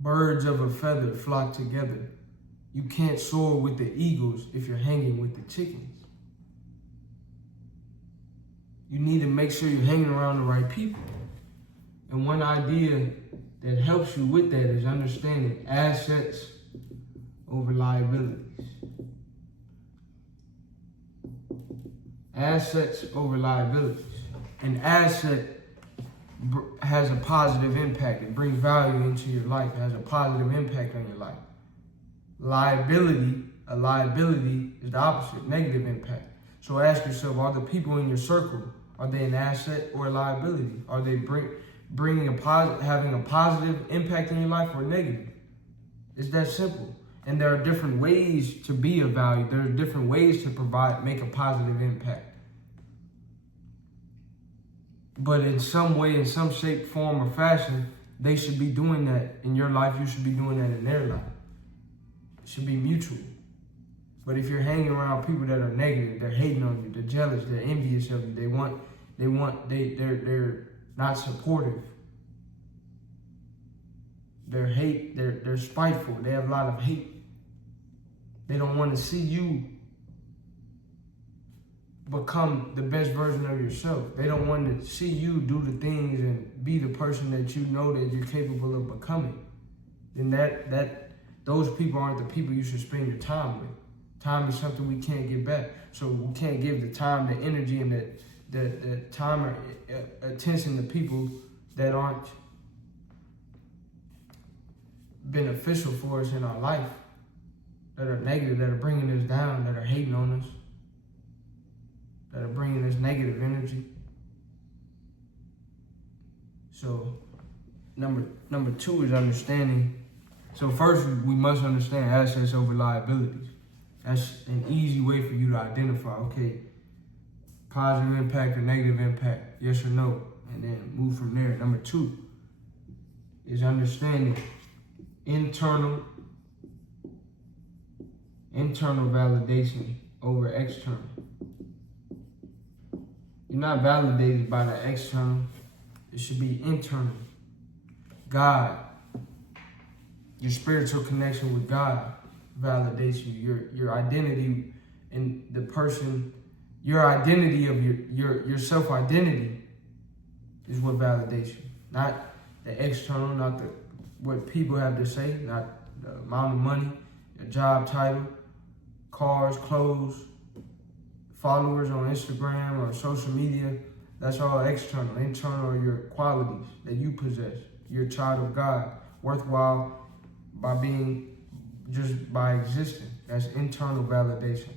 Birds of a feather flock together. You can't soar with the eagles if you're hanging with the chickens. You need to make sure you're hanging around the right people. And one idea that helps you with that is understanding assets over liabilities. Assets over liabilities. An asset has a positive impact. It brings value into your life. It has a positive impact on your life. A liability is the opposite, negative impact. So ask yourself, are the people in your circle, are they an asset or a liability? Are they having a positive impact in your life or negative? It's that simple. And there are different ways to be of value. There are different ways to make a positive impact. But in some way, in some shape, form, or fashion, they should be doing that in your life. You should be doing that in their life. It should be mutual. But if you're hanging around people that are negative, they're hating on you, they're jealous, they're envious of you, they're not supportive. They're spiteful. They have a lot of hate. They don't want to see you become the best version of yourself. They don't want to see you do the things and be the person that you know that you're capable of becoming. Then those people aren't the people you should spend your time with. Time is something we can't get back. So we can't give the time, the energy, and the time or attention to people that aren't beneficial for us in our life, that are negative, that are bringing us down, that are hating on us, that are bringing us negative energy. So number two is understanding. So first, we must understand assets over liabilities. That's an easy way for you to identify, okay, positive impact or negative impact, yes or no, and then move from there. Number two is understanding internal validation over external. You're not validated by the external. It should be internal. God, your spiritual connection with God validates you. Your identity and the person, your identity of your self-identity is what validates you. Not the external, not what people have to say, not the amount of money, your job title, cars, clothes, followers on Instagram or social media. That's all external. Internal are your qualities that you possess. You're a child of God, worthwhile by existing. That's internal validation.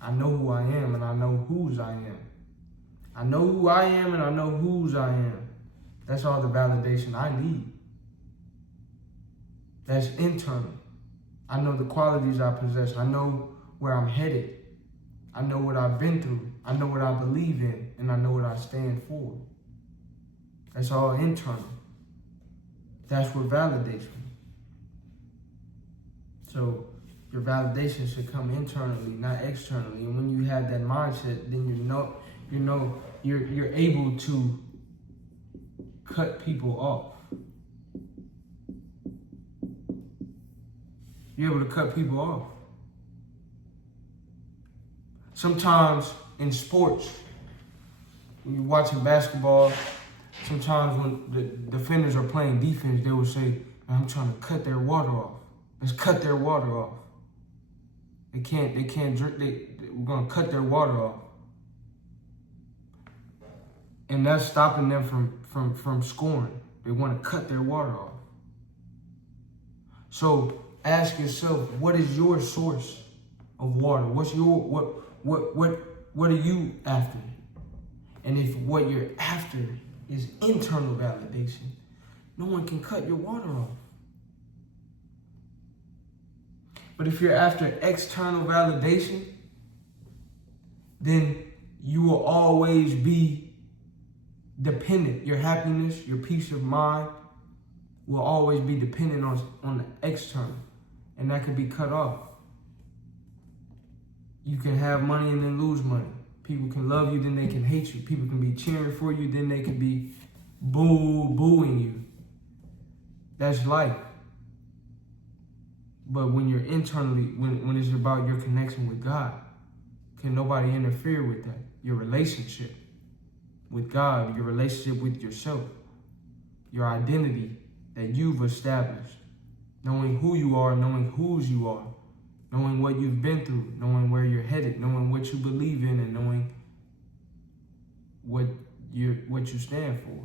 I know who I am and I know whose I am. I know who I am and I know whose I am. That's all the validation I need. That's internal. I know the qualities I possess. I know where I'm headed. I know what I've been through. I know what I believe in, and I know what I stand for. That's all internal. That's what validates me. So your validation should come internally, not externally. And when you have that mindset, then you're able to cut people off. You're able to cut people off. Sometimes in sports, when you're watching basketball, sometimes when the defenders are playing defense, they will say, I'm trying to cut their water off. Let's cut their water off. They can't drink, we're gonna cut their water off. And that's stopping them from scoring. They wanna cut their water off. So ask yourself, what is your source of water? What are you after? And if what you're after is internal validation, no one can cut your water off. But if you're after external validation, then you will always be dependent. Your happiness, your peace of mind will always be dependent on the external. And that could be cut off. You can have money and then lose money. People can love you, then they can hate you. People can be cheering for you, then they can be booing you. That's life. But when you're internally, when it's about your connection with God, can nobody interfere with that? Your relationship with God, your relationship with yourself, your identity that you've established, knowing who you are, knowing whose you are, knowing what you've been through, knowing where you're headed, knowing what you believe in, and knowing what you stand for.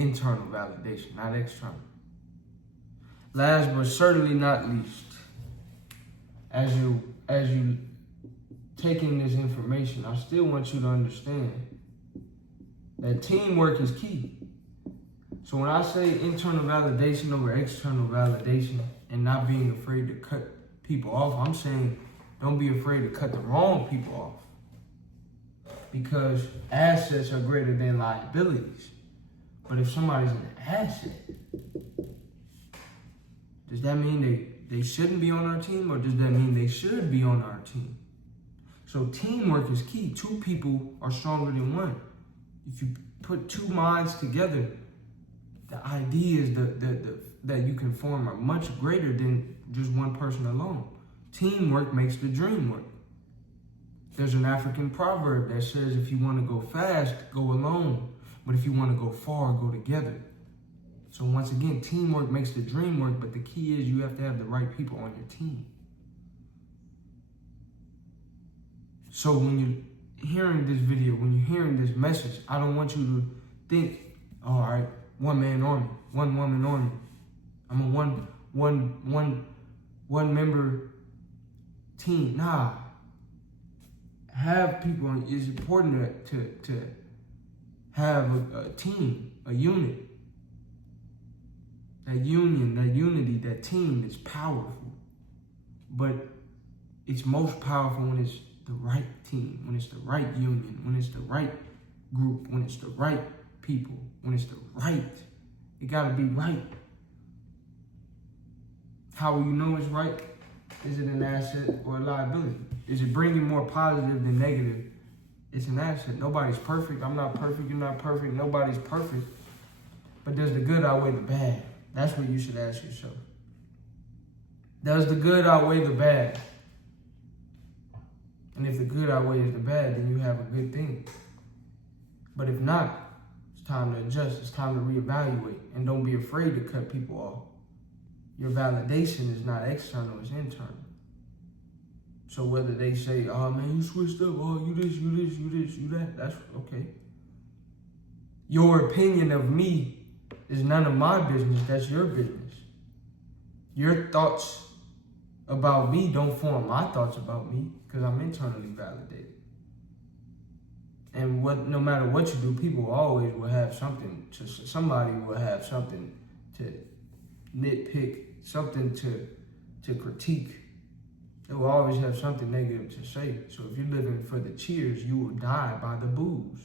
Internal validation, not external. Last but certainly not least, as you take in this information, I still want you to understand that teamwork is key. So when I say internal validation over external validation and not being afraid to cut people off, I'm saying don't be afraid to cut the wrong people off. Because assets are greater than liabilities. But if somebody's an asset, does that mean they shouldn't be on our team, or does that mean they should be on our team? So teamwork is key. Two people are stronger than one. If you put two minds together, the ideas that you can form are much greater than just one person alone. Teamwork makes the dream work. There's an African proverb that says if you want to go fast, go alone. But if you want to go far, go together. So once again, teamwork makes the dream work, but the key is you have to have the right people on your team. So when you're hearing this video, when you're hearing this message, I don't want you to think, all right, one man army, one woman army. I'm a one member team. Nah. Have people. It's important to have a team, a unit. That union, that unity, that team is powerful. But it's most powerful when it's the right team, when it's the right union, when it's the right group, when it's the right people, when it's the right. It gotta be right. How will you know it's right? Is it an asset or a liability? Is it bringing more positive than negative? It's an asset. Nobody's perfect. I'm not perfect. You're not perfect. Nobody's perfect. But does the good outweigh the bad? That's what you should ask yourself. Does the good outweigh the bad? And if the good outweighs the bad, then you have a good thing. But if not, it's time to adjust. It's time to reevaluate. And don't be afraid to cut people off. Your validation is not external, it's internal. So whether they say, oh man, you switched up, oh, you this, you this, you this, you that, that's okay. Your opinion of me is none of my business, that's your business. Your thoughts about me don't form my thoughts about me because I'm internally validated. And no matter what you do, people always will have something, somebody will have something to nitpick, something to critique. They will always have something negative to say. So if you're living for the cheers, you will die by the boos.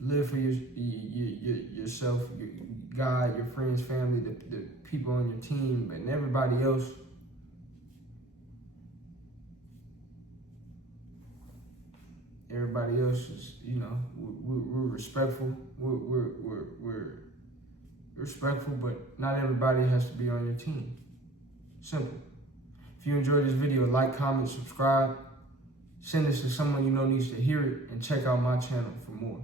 Live for yourself, your God, your friends, family, the people on your team, and everybody else. Everybody else is, we're respectful. We're respectful, but not everybody has to be on your team. Simple. If you enjoyed this video, like, comment, subscribe. Send this to someone you know needs to hear it, and check out my channel for more.